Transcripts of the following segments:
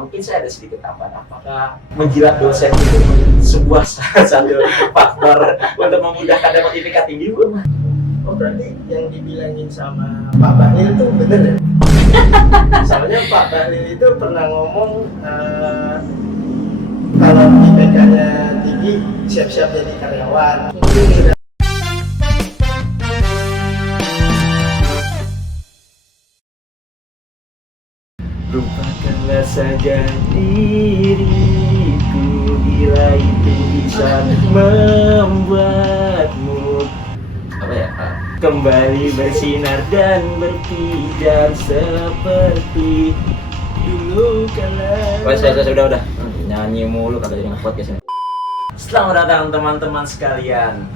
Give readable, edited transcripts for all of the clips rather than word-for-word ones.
mungkin saya ada sedikit tambahan. Apakah menjilat dosen itu sebuah satu faktor untuk memudahkan dapat IPK tinggi, Bu? Oh, berarti yang dibilangin sama Pak Bahlil tuh bener ya? Soalnya Pak Bahlil itu pernah ngomong kalau IPK-nya tinggi siap-siap jadi karyawan. Lupakanlah saja diriku bila itu bisa membuatmu kembali bersinar dan berpijar seperti dulu kala. Sudah nyanyi mulu kagak jadi nge-podcast ini. Selamat datang teman-teman sekalian.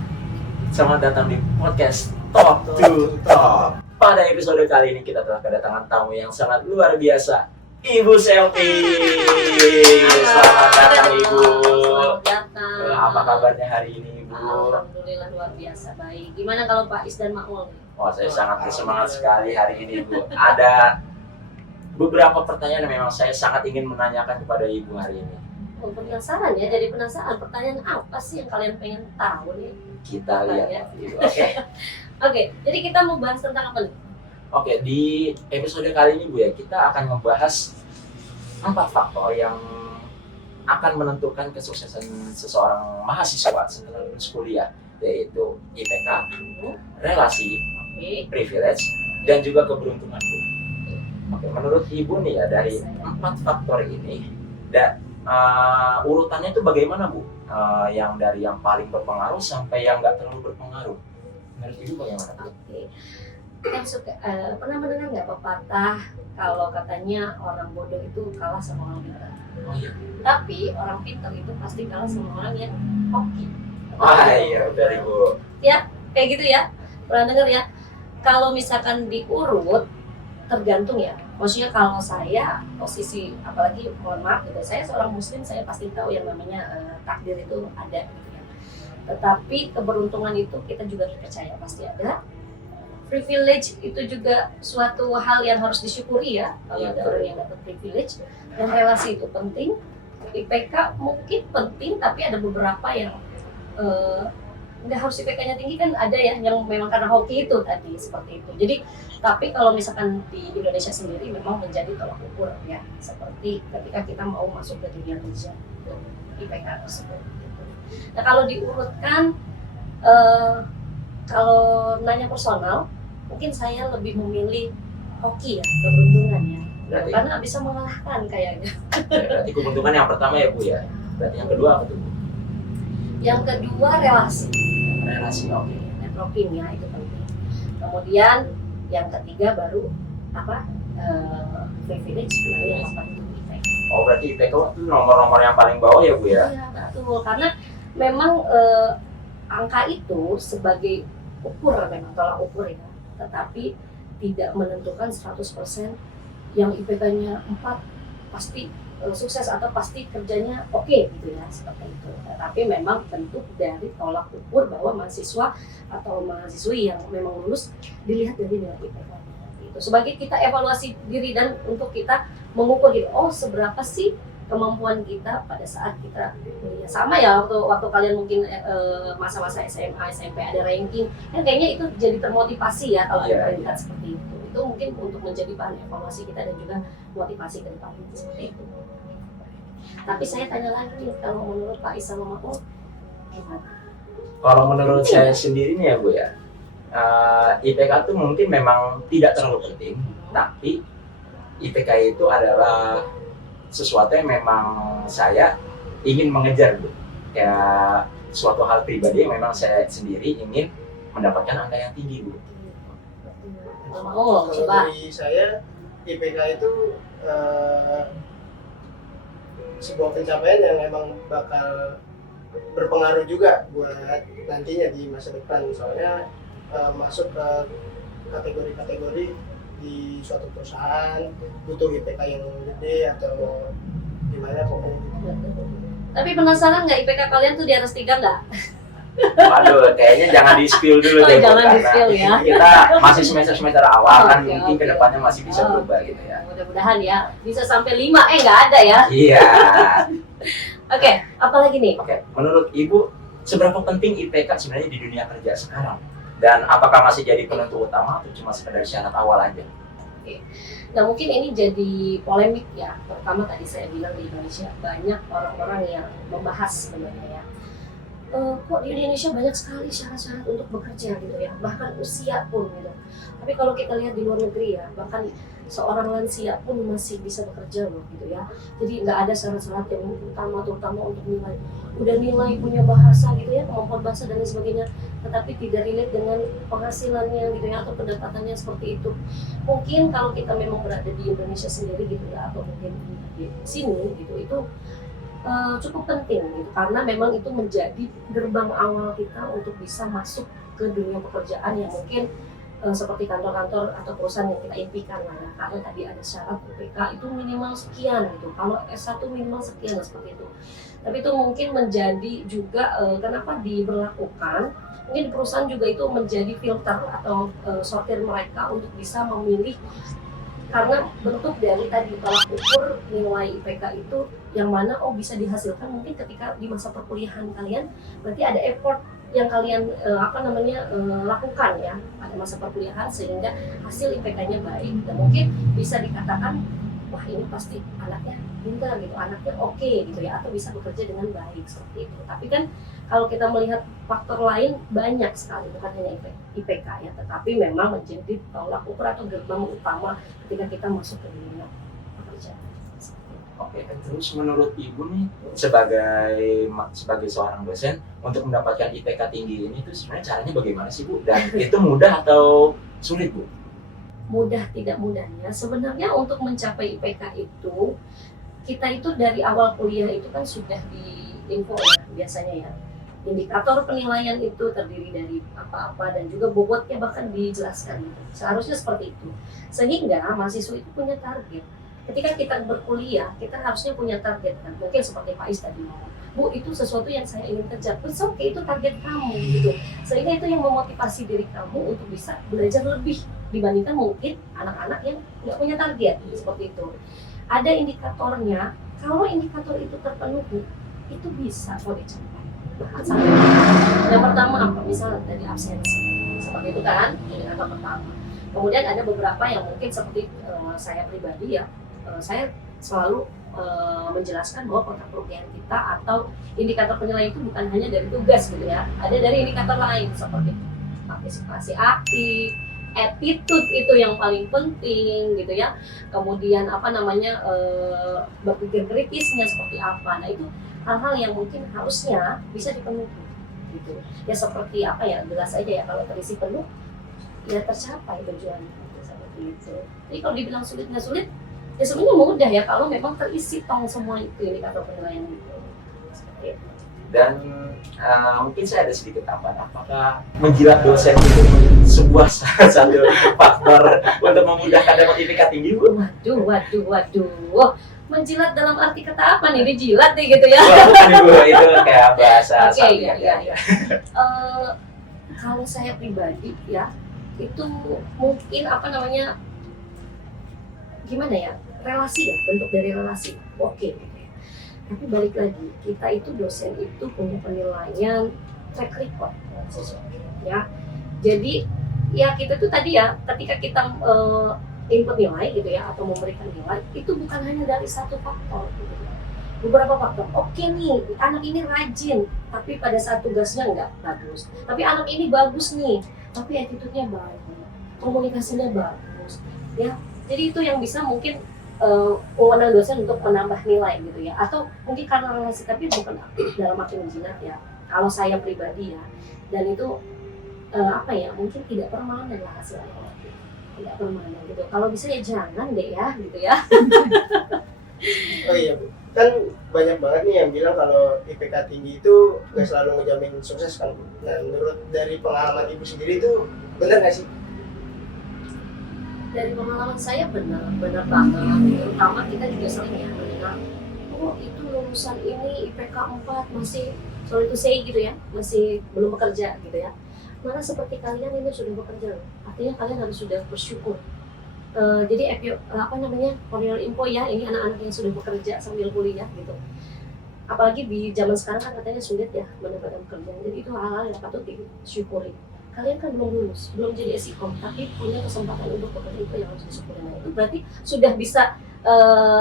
Selamat datang di podcast Talk to Talk. Pada episode kali ini kita telah kedatangan tamu yang sangat luar biasa, Ibu Selvi. Selamat datang Ibu. Selamat datang. Apa kabarnya hari ini Ibu? Alhamdulillah luar biasa baik. Gimana kalau Pak Is dan Makmul? Wah, saya sangat bersemangat sekali hari ini Ibu. Ada beberapa pertanyaan yang memang saya sangat ingin menanyakan kepada Ibu hari ini. Oh, penasaran ya, jadi penasaran pertanyaan apa sih yang kalian pengen tahu nih? Kita lihat ya. Ibu. Oke. Oke, jadi kita mau bahas tentang apa nih? Oke, di episode kali ini Bu ya, kita akan membahas 4 faktor yang akan menentukan kesuksesan seseorang mahasiswa setelah lulus kuliah, yaitu IPK, relasi, privilege, dan juga keberuntungan Bu. Oke, menurut Ibu nih ya, dari 4 faktor ini, urutannya itu bagaimana Bu? Yang dari yang paling berpengaruh sampai yang nggak terlalu berpengaruh. Menurut Ibu bagaimana? Oke. Kan suka pernah mendengar nggak pepatah kalau katanya orang bodoh itu kalah sama orang pintar. Oh iya. Tapi orang pintar itu pasti kalah sama orang yang hoki. Wah iya, dari Bu. Ya, kayak gitu ya. Pernah dengar ya? Kalau misalkan diurut tergantung ya. Maksudnya kalau saya posisi, apalagi mohon maaf gitu, saya seorang muslim, saya pasti tahu yang namanya takdir itu ada gitu ya. Tetapi keberuntungan itu kita juga percaya pasti ada. Privilege itu juga suatu hal yang harus disyukuri ya, kalau ada orang yang dapat privilege. Dan relasi itu penting. IPK mungkin penting, tapi ada beberapa yang nggak harus IPK-nya tinggi, kan ada ya yang memang karena hoki itu tadi seperti itu. Jadi tapi kalau misalkan di Indonesia sendiri memang menjadi tolak ukur ya, seperti ketika kita mau masuk ke dunia kerja IPK tersebut gitu. Nah kalau diurutkan kalau nanya personal, mungkin saya lebih memilih hoki ya, keberuntungan ya. Berarti, karena bisa mengalahkan kayaknya. berarti keberuntungan yang pertama ya Bu ya. Berarti yang kedua apa tuh Bu? Yang kedua relasi. Relasi, oke. Networking ya, itu penting. Kemudian yang ketiga baru apa? Privilege, baru yang keempat itu IPK. Oh berarti IPK itu nomor-nomor yang paling bawah ya Bu ya? Iya betul, karena memang angka itu sebagai ukur, memang tolak ukur ya, tetapi tidak menentukan 100% yang IPK-nya 4 pasti sukses atau pasti kerjanya oke gitu ya, seperti itu. Tapi memang bentuk dari tolak ukur bahwa mahasiswa atau mahasiswi yang memang lulus dilihat dari nilai IPK-nya gitu. Sebagai kita evaluasi diri dan untuk kita mengukur gitu, oh seberapa sih kemampuan kita pada saat kita kuliah. Sama ya waktu kalian mungkin masa-masa SMA, SMP ada ranking, kan kayaknya itu jadi termotivasi ya kalau ada peringkat seperti itu. Itu mungkin untuk menjadi bahan evaluasi kita dan juga motivasi ke depannya seperti itu. Tapi saya tanya lagi, kalau menurut Pak Is sama Makmul gimana? Kalau menurut saya sendiri nih ya Bu ya, IPK itu mungkin memang tidak terlalu penting, tapi IPK itu adalah sesuatu yang memang saya ingin mengejar Bu. Kayak suatu hal pribadi yang memang saya sendiri ingin mendapatkan angka yang tinggi Bu. Oh, Kalau coba. dari saya IPK itu sebuah pencapaian yang memang bakal berpengaruh juga buat nantinya di masa depan. Soalnya masuk ke kategori-kategori di suatu perusahaan butuh IPK yang gede atau gimana pokoknya. Tapi penasaran nggak IPK kalian tuh di atas 3 nggak? Waduh, kayaknya jangan di-spill dulu deh Bu, Jangan karena di-spill ya. kita masih semester awal kan, Oke, mungkin oke. kedepannya masih bisa berubah gitu ya. mudah-mudahan ya bisa sampai 5, nggak ada ya. Iya. Oke, apalagi nih? Oke, menurut Ibu seberapa penting IPK sebenarnya di dunia kerja sekarang? Dan apakah masih jadi penentu utama atau cuma sekedar syarat awal aja? Nah mungkin ini jadi polemik ya. Pertama tadi saya bilang di Indonesia banyak orang-orang yang membahas sebenarnya ya. Kok di Indonesia banyak sekali syarat-syarat untuk bekerja gitu ya, bahkan usia pun gitu. Tapi kalau kita lihat di luar negeri ya, bahkan seorang lansia pun masih bisa bekerja loh gitu ya. Jadi nggak ada syarat-syarat yang utama terutama untuk nilai. Udah nilai punya bahasa gitu ya, kemampuan bahasa dan lain sebagainya, tetapi tidak relate dengan penghasilannya gitu ya atau pendapatannya seperti itu. Mungkin kalau kita memang berada di Indonesia sendiri gitu ya, atau mungkin di sini gitu, itu cukup penting gitu, karena memang itu menjadi gerbang awal kita untuk bisa masuk ke dunia pekerjaan yang mungkin seperti kantor-kantor atau perusahaan yang kita impikan lah ya. Karena tadi ada syarat IPK itu minimal sekian gitu, kalau S1 minimal sekian seperti itu. Tapi itu mungkin menjadi juga kenapa diberlakukan, mungkin di perusahaan juga itu menjadi filter atau sortir mereka untuk bisa memilih, karena bentuk dari tadi tolak ukur nilai IPK itu yang mana bisa dihasilkan mungkin ketika di masa perkuliahan kalian, berarti ada effort yang kalian lakukan ya pada masa perkuliahan sehingga hasil IPK-nya baik dan mungkin bisa dikatakan wah ini pasti anaknya pintar gitu, anaknya oke gitu ya, atau bisa bekerja dengan baik seperti itu. Tapi kan kalau kita melihat faktor lain banyak sekali, bukan hanya IPK ya, tetapi memang menjadi tolak ukur atau gerbang utama ketika kita masuk ke dunia pekerjaan. Oke, terus menurut Ibu nih sebagai seorang dosen untuk mendapatkan IPK tinggi ini tuh sebenarnya caranya bagaimana sih Bu? Dan itu mudah atau sulit Bu? Mudah tidak mudahnya sebenarnya untuk mencapai IPK itu, kita itu dari awal kuliah itu kan sudah diinfo ya biasanya ya. Indikator penilaian itu terdiri dari apa-apa dan juga bobotnya bahkan dijelaskan gitu. Seharusnya seperti itu. Sehingga mahasiswa itu punya target. Ketika kita berkuliah, kita harusnya punya target kan. Mungkin seperti Pak Is tadi ngomong, Bu itu sesuatu yang saya ingin kejar. Terus oke, itu target kamu gitu. Sehingga itu yang memotivasi diri kamu untuk bisa belajar lebih dibandingkan mungkin anak-anak yang nggak punya target seperti itu. Ada indikatornya. Kalau indikator itu terpenuhi, itu bisa kok dicapai. Yang pertama apa? Misal dari absensi, seperti itu kan, indikator pertama. Kemudian ada beberapa yang mungkin seperti saya pribadi ya, saya selalu menjelaskan bahwa kotak kerugian kita atau indikator penilaian itu bukan hanya dari tugas gitu ya, ada dari indikator lain seperti partisipasi aktif, attitude itu yang paling penting gitu ya, kemudian berpikir kritisnya seperti apa. Nah itu hal-hal yang mungkin harusnya bisa dipenuhi gitu ya, seperti apa ya, jelas aja ya, kalau terisi penuh ya tercapai tujuannya seperti itu. Jadi kalau dibilang sulit nggak sulit ya sebenarnya mudah ya kalau memang terisi tong semua itu indikator penilaian itu seperti itu. Dan mungkin saya ada sedikit tambahan, apakah menjilat dosen itu sebuah satu faktor untuk memudahkan dapat IPK tinggi Bu? Waduh. Menjilat dalam arti kata apa nih? Dijilat nih gitu ya. Itu kayak bahasa Iya. Kalau saya pribadi ya, itu mungkin gimana ya, relasi ya, bentuk dari relasi. Oke. Tapi balik lagi, kita itu dosen itu punya penilaian track record ya. Jadi ya kita tuh tadi ya, ketika kita input nilai gitu ya atau memberikan nilai itu bukan hanya dari satu faktor gitu ya. Beberapa faktor. Oke nih, anak ini rajin tapi pada saat tugasnya nggak bagus. Tapi anak ini bagus nih, tapi attitude-nya bagus, komunikasinya bagus ya. Jadi itu yang bisa mungkin wewenang dosen untuk menambah nilai gitu ya, atau mungkin karena relasi, tapi bukan dalam arti menjilat ya. Kalau saya pribadi ya, dan itu mungkin tidak permanen lah hasilnya. Tidak permanen gitu. Kalau bisa ya jangan deh ya gitu ya. Oh iya Bu, kan banyak banget nih yang bilang kalau IPK tinggi itu nggak selalu ngejamin sukses kan Bu. Nah menurut dari pengalaman Ibu sendiri itu benar nggak sih? Dari pengalaman saya benar banget. Terutama kita juga sering ya mendengar, oh itu lulusan ini IPK 4 masih, sorry to say gitu ya, masih belum bekerja gitu ya. Mana seperti kalian ini sudah bekerja, artinya kalian harus sudah bersyukur Jadi apa namanya, for your info ya, ini anak-anak yang sudah bekerja sambil kuliah gitu. Apalagi di zaman sekarang kan katanya sulit ya mendapatkan pekerjaan. Jadi itu hal-hal yang patut disyukuri. Kalian kan belum lulus, belum jadi esikom, tapi punya kesempatan untuk bekerja, itu yang harus disyukuri. Nah itu berarti sudah bisa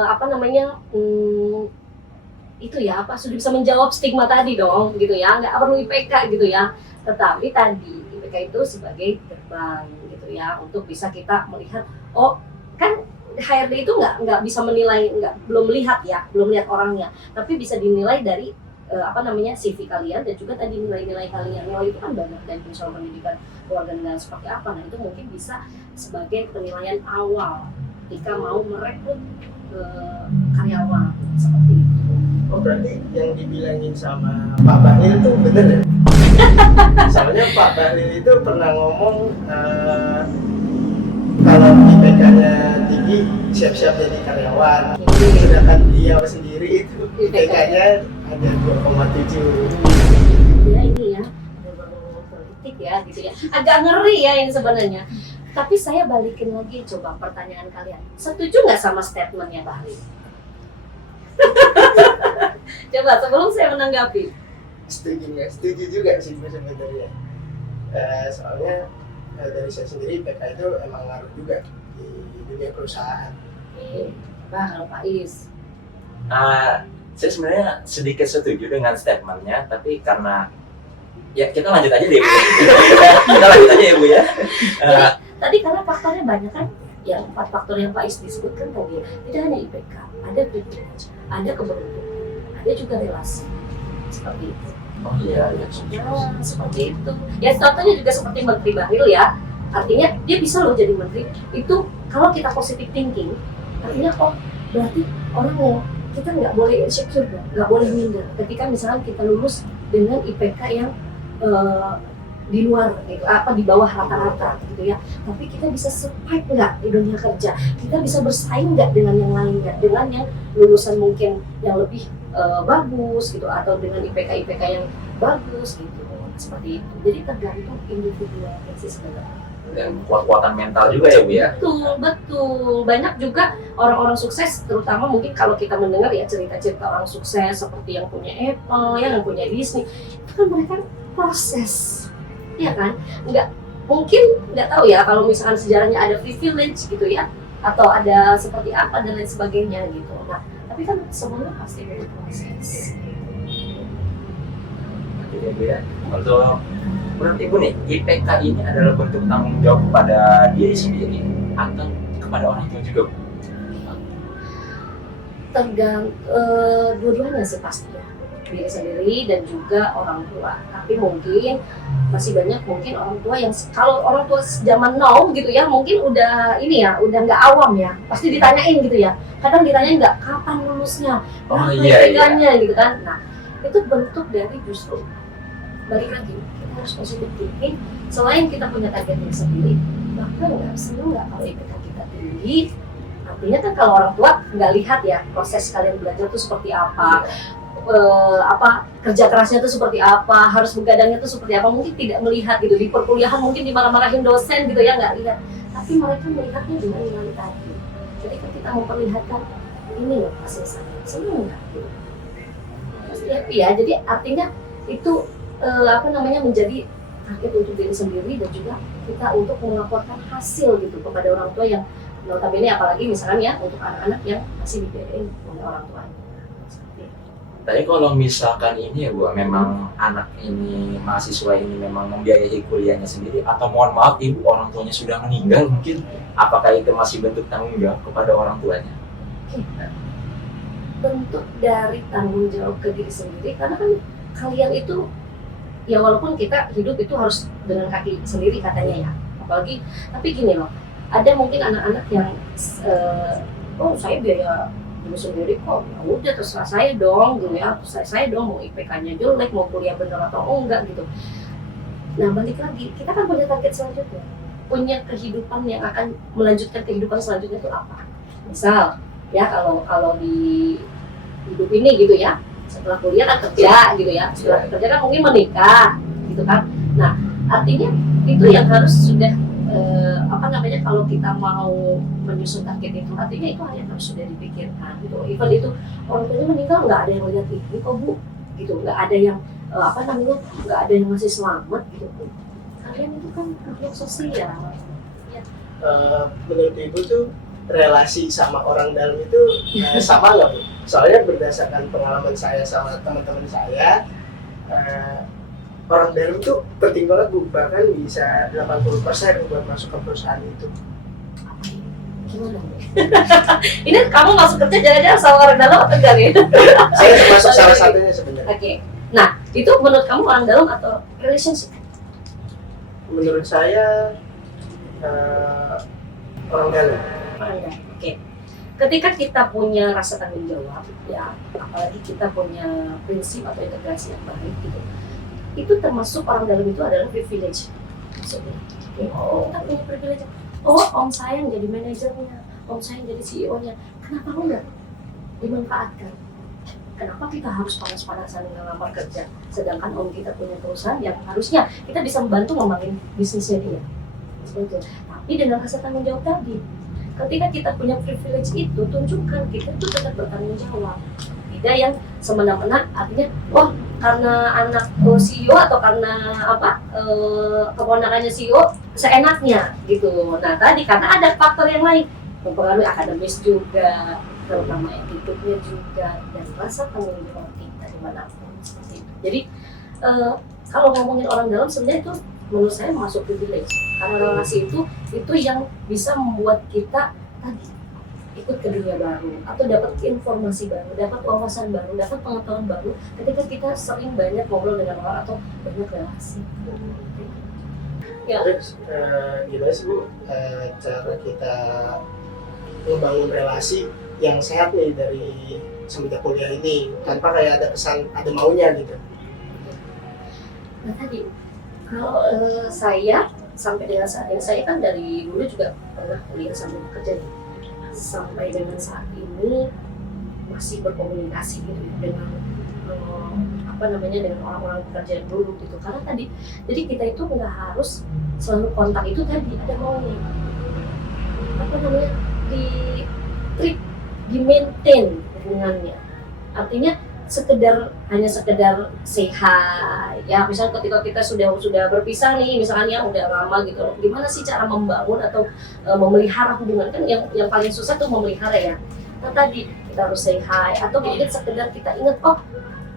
apa namanya, itu ya apa, sudah bisa menjawab stigma tadi dong gitu ya, nggak perlu IPK gitu ya. Tetapi tadi IPK itu sebagai gerbang gitu ya, untuk bisa kita melihat, oh kan HRD itu nggak bisa menilai, belum melihat ya, belum lihat orangnya, tapi bisa dinilai dari apa namanya, CV kalian dan juga tadi nilai-nilai kalian. Nilai itu kan banyak, dan misalnya pendidikan keluarga negara seperti apa, nah itu mungkin bisa sebagai penilaian awal ketika mau merekrut karyawan seperti itu. Oh berarti yang dibilangin sama Pak Bahlil tuh bener ya? Soalnya Pak Bahlil itu pernah ngomong kalau IPK-nya tinggi siap-siap jadi karyawan. Sedangkan dia sendiri itu IPK-nya ada 2,7. Ya ini ya, berbau politik ya gitu ya. Agak ngeri ya ini sebenarnya. Tapi saya balikin lagi coba pertanyaan kalian. Setuju nggak sama statementnya Bahlil? Coba sebelum saya menanggapi. Setuju nggak? Setuju juga sih gue sebenarnya. Soalnya dari saya sendiri IPK itu emang ngaruh juga di dunia perusahaan. Nah kalau Pak Is, Saya sebenarnya sedikit setuju dengan statementnya, tapi karena ya kita lanjut aja deh Bu. Kita lanjut aja ya Bu ya. tadi karena faktornya banyak kan, yang 4 faktor yang Pak Is disebutkan tadi, tidak hanya IPK, ada privilege, ada keberuntungan, ada juga relasi, seperti itu. Oh iya, iya. Nah, seperti itu. Ya contohnya juga seperti Menteri Bahlil ya, artinya dia bisa loh jadi menteri. Itu kalau kita positive thinking, artinya berarti orang yang kita nggak boleh insecure, nggak boleh minder. Ketika misalnya kita lulus dengan IPK yang di luar gitu, di bawah rata-rata gitu ya, tapi kita bisa survive nggak di dunia kerja, kita bisa bersaing nggak dengan yang lainnya, dengan yang lulusan mungkin yang lebih bagus gitu, atau dengan IPK yang bagus gitu, seperti itu. Jadi tergantung individual sih sebenarnya. Dan kekuatan mental juga ya Bu ya. Betul. Banyak juga orang-orang sukses, terutama mungkin kalau kita mendengar ya cerita-cerita orang sukses seperti yang punya Apple, yang punya Disney, itu kan mereka proses, ya kan? Nggak tahu ya kalau misalkan sejarahnya ada privilege gitu ya, atau ada seperti apa dan lain sebagainya gitu. Nah, tapi kan semuanya pasti dari proses. Oke Bu ya. Untuk menurut Ibu nih, IPK ini adalah bentuk tanggung jawab pada diri sendiri atau kepada orang tua juga Bu? Dua-duanya sih pasti ya, diri sendiri dan juga orang tua. Tapi mungkin masih banyak mungkin orang tua yang, kalau orang tua zaman now gitu ya, mungkin udah ini ya, udah nggak awam ya, pasti ditanyain gitu ya. Kadang ditanyain nggak kapan lulusnya, berapa IPK-nya gitu kan. Nah itu bentuk dari justru balik lagi, kita harus positive thinking. Selain kita punya targetnya sendiri, bahkan nggak seneng nggak kalau IPK kita tinggi. Artinya kan kalau orang tua nggak lihat ya proses kalian belajar itu seperti apa, kerja kerasnya itu seperti apa, harus begadangnya itu seperti apa, mungkin tidak melihat gitu. Di perkuliahan mungkin dimarah-marahin dosen gitu ya, nggak lihat, tapi mereka melihatnya dengan nilai tadi. Jadi kan kita memperlihatkan ini loh hasil saya, seneng nggak gitu, pasti happy ya. Jadi artinya itu menjadi target untuk diri sendiri, dan juga kita untuk melaporkan hasil gitu kepada orang tua yang notabene, apalagi misalkan ya untuk anak-anak yang masih dibiayain oleh orang tuanya. Tapi kalau misalkan ini ya Bu, memang anak ini, mahasiswa ini memang membiayai kuliahnya sendiri, atau mohon maaf Ibu orang tuanya sudah meninggal mungkin, apakah itu masih bentuk tanggung jawab kepada orang tuanya? Bentuk dari tanggung jawab ke diri sendiri, karena kan kalian itu ya, walaupun kita hidup itu harus dengan kaki sendiri katanya ya, apalagi, tapi gini loh, ada mungkin anak-anak yang saya biaya dulu sendiri kok, ya udah terserah saya dong gitu ya, terserah saya dong mau IPK-nya jelek, mau kuliah bener atau enggak gitu. Nah balik lagi, kita kan punya target selanjutnya, punya kehidupan yang akan melanjutkan kehidupan selanjutnya itu apa. Misal ya kalau di hidup ini gitu ya, setelah kuliah kan kerja gitu ya, setelah kerja kan mungkin menikah gitu kan. Nah artinya itu yang harus sudah apa namanya, kalau kita mau menyusun target itu artinya itu hal yang harus sudah dipikirkan gitu. Even itu orang tuanya meninggal nggak ada yang lihat ini kok Bu gitu, nggak ada yang apa namanya, nggak ada yang ngasih selamat gitu. Kalian itu kan makhluk sosial. Menurut Ibu tuh relasi sama orang dalam itu sama nggak Bu? Soalnya berdasarkan pengalaman saya sama teman-teman saya, orang dalam itu penting banget Bu, bahkan bisa 80% buat masuk ke perusahaan itu. Gimana? Ini kamu masuk kerja jangan-jangan sama orang dalam atau enggak nih? Saya termasuk salah satunya sebenarnya. Oke. Nah, itu menurut kamu orang dalam atau relationship? Menurut saya orang dalam. Orang dalam. Oke. Ketika kita punya rasa tanggung jawab, ya, apalagi kita punya prinsip atau integrasi yang baik gitu, itu termasuk orang dalam itu adalah privilege. Maksudnya, kita punya privilege. Oh, om saya yang jadi manajernya, om saya yang jadi CEO-nya. Kenapa enggak dimanfaatkan? Kenapa kita harus panas-panasan ngelamar kerja? Sedangkan om kita punya perusahaan yang harusnya kita bisa membantu ngembangin bisnisnya dia. Seperti itu. Tapi dengan rasa tanggung jawab tadi, ketika kita punya privilege itu, tunjukkan kita itu tetap bertanggung jawab. Tidak yang semena-mena, artinya, oh karena anak CEO atau karena apa keponakannya CEO seenaknya gitu. Nah tadi karena ada faktor yang lain mempengaruhi akademis juga, terutama attitude-nya juga, dan rasa tanggung jawab kita dimanapun seperti itu. Jadi kalau ngomongin orang dalam sebenarnya itu menurut saya masuk privilege, karena relasi itu yang bisa membuat kita tadi ikut ke dunia baru atau dapat informasi baru, dapat wawasan baru, dapat pengetahuan baru ketika kita sering banyak ngobrol dengan orang atau banyak relasi. Ya. Terus gimana sih Bu cara kita membangun relasi yang sehat nih dari semenjak kuliah ini tanpa kayak ada kesan ada maunya gitu? Nah tadi kalau saya sampai dengan saat ini, saya kan dari dulu juga pernah kuliah sambil bekerja nih. Sampai dengan saat ini masih berkomunikasi gitu dengan apa namanya, dengan orang-orang pekerjaan dulu gitu, karena tadi jadi kita itu nggak harus selalu kontak, itu tadi ada maunya apa namanya, di maintain hubungannya, artinya hanya sekedar say hi ya. Misalnya ketika kita sudah berpisah nih misalnya, udah lama gitu, gimana sih cara membangun atau memelihara hubungan? Kan yang paling susah tuh memelihara ya. Nah tadi kita harus say hi, atau mungkin sekedar kita ingat, oh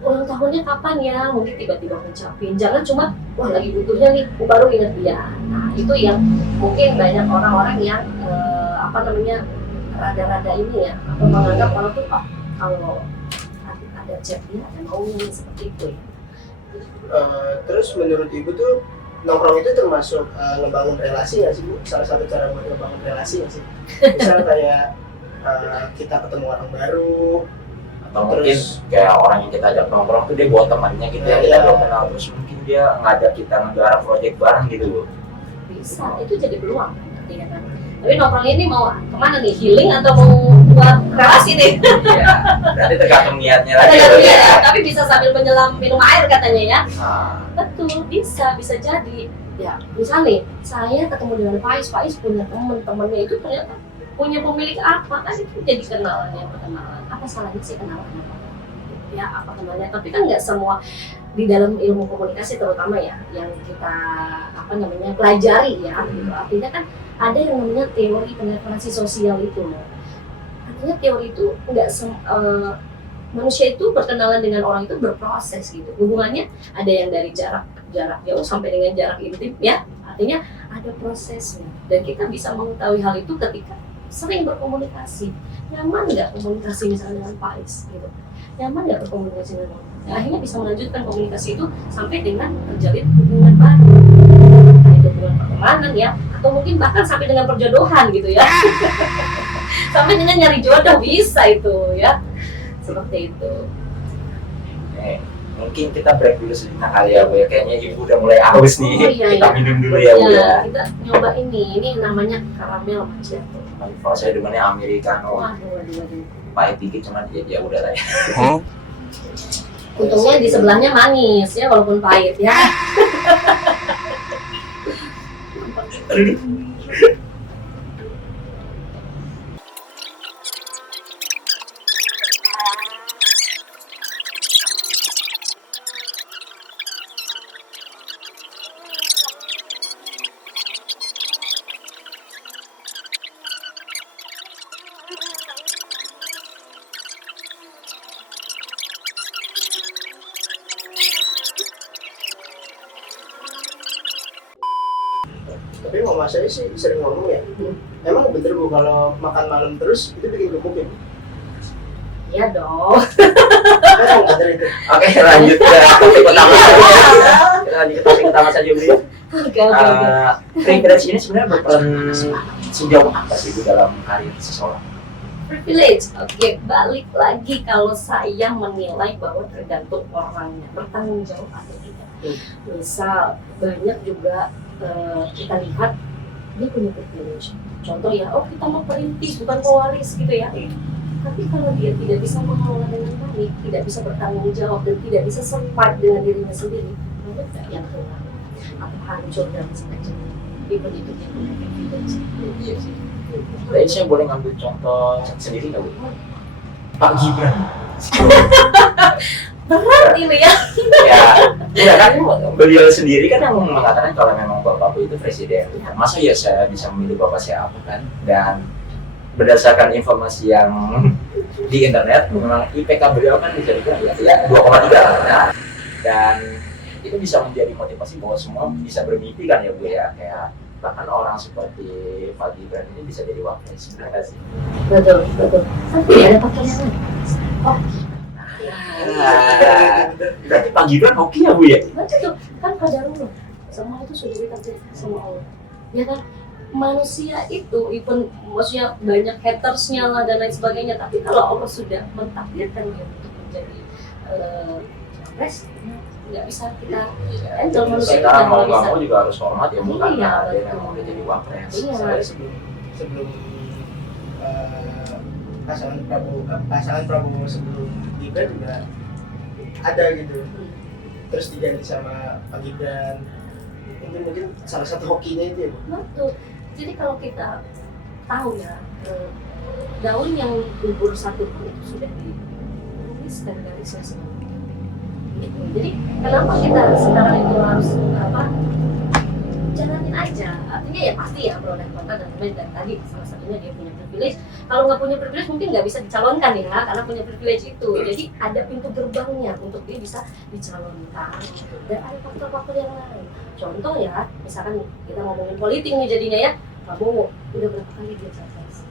ulang tahunnya kapan ya, mungkin tiba-tiba ngucapin, jangan cuma wah lagi butuhnya nih baru ingat dia. Nah itu yang mungkin banyak orang-orang yang apa namanya, rada-rada ini ya, atau menganggap kalau tuh kalau ada chat dia ada maunya seperti itu ya. Terus menurut Ibu tuh nongkrong itu termasuk ngebangun relasi nggak sih Bu? Salah satu cara buat ngebangun relasi nggak sih? Misal kayak kita ketemu orang baru, atau mungkin kayak orang yang kita ajak nongkrong tuh dia buat temannya gitu yang kita belum kenal, terus mungkin dia ngajak kita ngegarap project bareng gitu. Bisa, itu jadi peluang artinya kan. Tapi nongkrong ini mau kemana nih? Healing atau mau buat relasi nih? Iya, berarti tergantung niatnya lagi. Tergantung ya, tapi bisa sambil menyelam minum air katanya ya. Nah, Betul, bisa jadi. Ya, misalnya saya ketemu dengan Faiz punya temennya itu ternyata punya pemilik apa, kan itu jadi kenalan. Apa salahnya sih kenalannya? Ya, apa namanya? Tapi kan nggak semua di dalam ilmu komunikasi terutama ya, yang kita apa namanya pelajari ya, gitu. Artinya kan ada yang namanya teori penetrasi sosial itu. Artinya teori itu nggak manusia itu berkenalan dengan orang itu berproses gitu. Hubungannya ada yang dari jarak jauh sampai dengan jarak intim ya. Artinya ada prosesnya. Dan kita bisa mengetahui hal itu ketika sering berkomunikasi. Nyaman nggak komunikasi misalnya dengan Faiz gitu. Nyaman nggak berkomunikasi dengan orang. Nah, akhirnya bisa melanjutkan komunikasi itu sampai dengan terjalin hubungan baru. Nah, itu hubungan pertemanan ya, atau mungkin bahkan sampai dengan perjodohan gitu ya. Sampai dengan nyari jodoh bisa itu ya. Seperti itu. mungkin kita break dulu sejenak kali ya Bu ya. Kayaknya Ibu udah mulai haus nih. Oh, iya, kita minum dulu ya Bu ya. Kita nyoba ini namanya karamel macchiato. Kalau saya demennya americano. Waduh. Pahit dikit cuman ya udah lah ya. Untungnya di sebelahnya manis ya, walaupun pahit ya. saya sih sering ngomong ya, emang bener Bu kalau makan malam terus itu bikin gemuk ya? Iya dong. Emang bener itu? Oke, lanjut ke topik utama saja. Kita lanjut ke topik utama saja Bu ya. Oke. Privilege ini sebenarnya berperan sejauh apa sih Bu dalam karir seseorang? Privilege, oke, balik lagi kalau saya menilai bahwa tergantung orangnya bertanggung jawab atau tidak. Misal banyak juga kita lihat dia punya privilege. Contoh ya, oh kita mau perintis bukan pewaris gitu ya. Tapi kalau dia tidak bisa mengelola dengan baik, tidak bisa bertanggung jawab dan tidak bisa survive dengan dirinya sendiri, banyak nggak yang hilang atau hancur dalam sekejap. Itu dia punya privilege. Iya sih. Jadi saya boleh ngambil contoh sendiri nggak Bu? Pak Gibran. Berat ini ya. Ya kan beliau sendiri kan yang mengatakan kalau memang bapakku itu presiden. Masa ya saya bisa memilih bapak saya apa kan? Dan berdasarkan informasi yang di internet, memang IPK beliau kan bisa dibilang ya 2,3 lah. Dan itu bisa menjadi motivasi bahwa semua bisa bermimpi kan ya Bu ya, kayak bahkan orang seperti Pak Gibran ini bisa jadi wakil sebenarnya sih. Betul. Tapi ada faktor yang lain. Oh, Berarti Pak Gibran hoki ya Bu ya? betul kan qadarullah. Semua itu sudah ditakdirkan sama Allah. Ya kan? Manusia itu, even maksudnya banyak hatersnya lah dan lain sebagainya. Tapi kalau Allah sudah mentakdirkan dia untuk menjadi capres, nggak bisa kita handle manusia itu Sekarang nggak mau bisa. nggak mau juga harus hormat ya Bu, Iya, karena dia betul. memang udah jadi wapres. Iya. Saya sebelum pasangan Prabowo sebelum Gibran juga ada gitu, terus diganti sama Pak Gibran. Ini mungkin salah satu hokinya itu ya Bu. Betul. Jadi kalau kita tahu ya, daun yang gugur satu pun itu sudah dituliskan garisnya semua. Gitu. Jadi kenapa kita sekarang itu harus jalanin aja? Artinya ya pasti ya pro dan kontra dan lain, dan tadi salah satunya dia punya privilege. Kalau nggak punya privilege mungkin nggak bisa dicalonkan ya, karena punya privilege itu. Jadi ada pintu gerbangnya untuk dia bisa dicalonkan. Dan ada faktor-faktor yang lain. Contoh ya, misalkan kita ngomongin politik nih jadinya ya, Prabowo udah berapa kali dia capres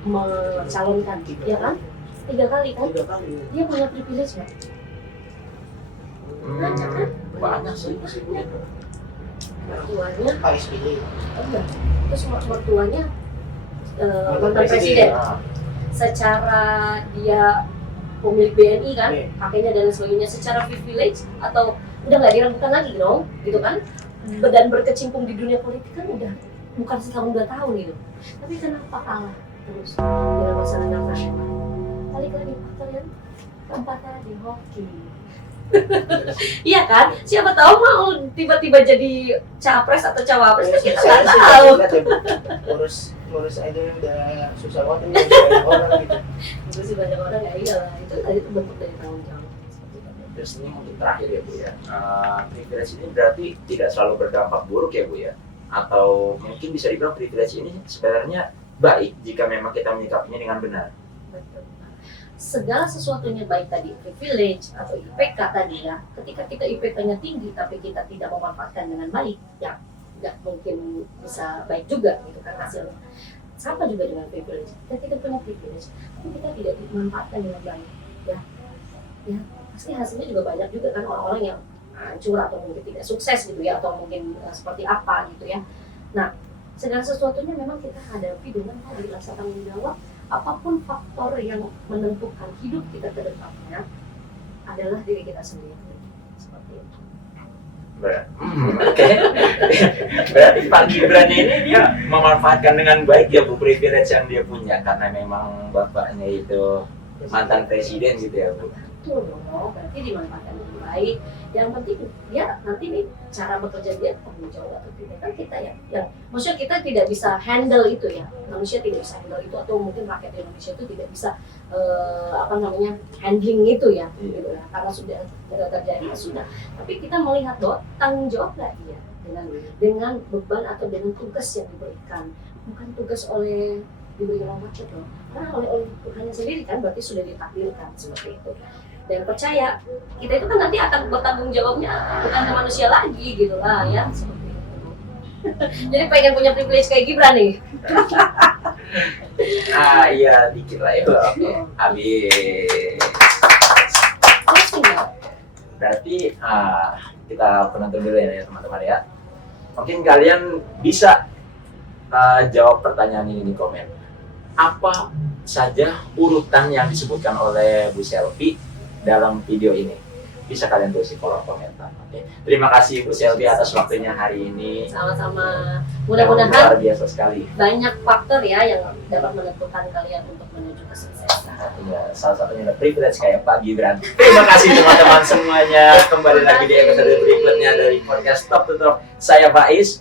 mencalonkan, ya kan? 3 kali kan? 3 kali. Dia punya privilege nggak? Banyak kan? Banyak sih. Mertuanya, Pak SBY. enggak. Terus mertuanya mantan presiden. Secara dia pemilik BNI kan, Iya. kakeknya dan sebagainya, secara privilege atau udah nggak diragukan lagi dong, gitu kan? Dan berkecimpung di dunia politik kan udah bukan setahun 2 tahun gitu. Tapi kenapa kalah terus dalam masalah nasional? Balik lagi faktor yang keempat tadi, hoki. Iya kan? Siapa tahu mau tiba-tiba jadi capres atau cawapres kan kita nggak tahu. Ngurus aja udah susah banget ini banyak orang gitu. Itu sih banyak orang ya, iyalah itu tadi itu bentuk dari tanggung jawab. Terus ini mungkin terakhir ya Bu ya, privilege ini berarti tidak selalu berdampak buruk ya Bu ya? Atau mungkin bisa dibilang privilege ini sebenarnya baik jika memang kita menyikapinya dengan benar. Betul. Segala sesuatunya baik tadi privilege atau IPK tadi ya, ketika kita IPK-nya tinggi tapi kita tidak memanfaatkan dengan baik, ya nggak mungkin bisa baik juga gitu kan hasilnya. Sama juga dengan privilege, kita punya privilege tapi kita tidak dimanfaatkan dengan baik, ya pasti hasilnya juga banyak juga kan orang-orang yang hancur atau mungkin tidak sukses gitu ya, atau mungkin seperti apa gitu ya. Nah, segala sesuatunya memang kita hadapi dengan tadi rasa tanggung jawab. Apapun faktor yang menentukan hidup kita ke depannya adalah diri kita sendiri. Seperti itu. Oke. Berarti Pak Gibran ini dia memanfaatkan dengan baik ya Bu privilege yang dia punya karena memang bapaknya itu mantan presiden gitu ya Bu. Betul dong, berarti dimanfaatkan dengan baik. Yang penting dia nanti nih cara bekerja dia tanggung jawab atau tidak kan kita ya. Yang maksudnya kita tidak bisa handle itu ya. Manusia tidak bisa handle itu atau mungkin rakyat Indonesia itu tidak bisa handling itu ya. Gitu ya. Karena sudah terjadi ya sudah. Tapi kita melihat bahwa tanggung jawab nggak dia dengan beban atau dengan tugas yang diberikan. Bukan tugas oleh diberi orang rakyat loh. Karena oleh Tuhannya sendiri kan berarti sudah ditakdirkan seperti itu. Dan percaya kita itu kan nanti akan bertanggung jawabnya bukan ke manusia lagi gitu lah ya seperti itu. Jadi pengen punya privilege kayak Gibran nih. Iya dikit lah ya. Habis. Terus enggak? Berarti kita penonton dulu ya teman-teman ya. Mungkin kalian bisa jawab pertanyaan ini di komen. Apa saja urutan yang disebutkan oleh Bu Selvi dalam video ini? Bisa kalian tulis di kolom komentar. Oke. Terima kasih Bu Selvi atas waktunya hari ini. Sama-sama. Luar Mudah-mudahan biasa sekali. banyak faktor ya yang dapat menentukan kalian untuk menuju kesuksesan. Ya, salah satunya ada privilege kayak Pak Gibran. Terima kasih teman-teman semuanya. Kembali lagi di episode berikutnya dari podcast Top to Top. Saya Faiz.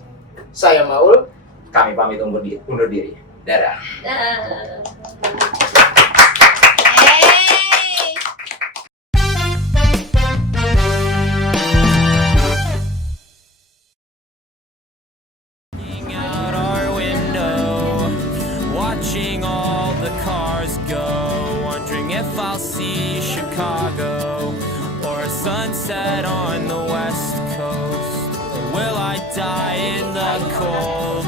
Saya Maul. Kami pamit undur diri. Dadah. Out our window, watching all the cars go, wondering if I'll see Chicago or a sunset on the west coast. Will I die in the cold,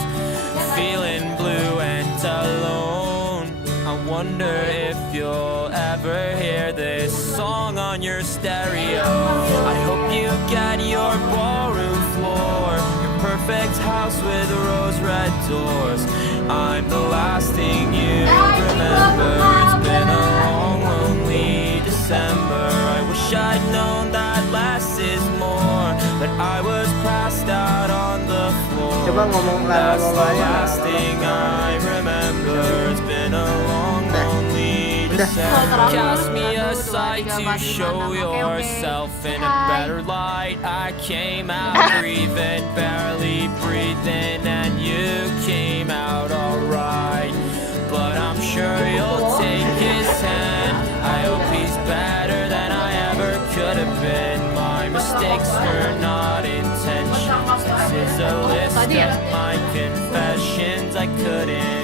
feeling blue and alone? I wonder if you'll ever hear this song on your stereo. I hope you get your ballroom floor, your perfect house with rose red doors. I'm the last thing you remember. It's been a long, lonely December. I wish I'd known that less is more, but I was passed out on the floor. Coba ngomong That's the la-la-la-la. last thing I remember. It's been a long, lonely December. Cast me aside to show yourself in a better light. I came out grieving, barely breathing, and you came out alright. But I'm sure you'll take his hand. I hope he's better than I ever could have been. My mistakes were not intentions. This is a list of my confessions I couldn't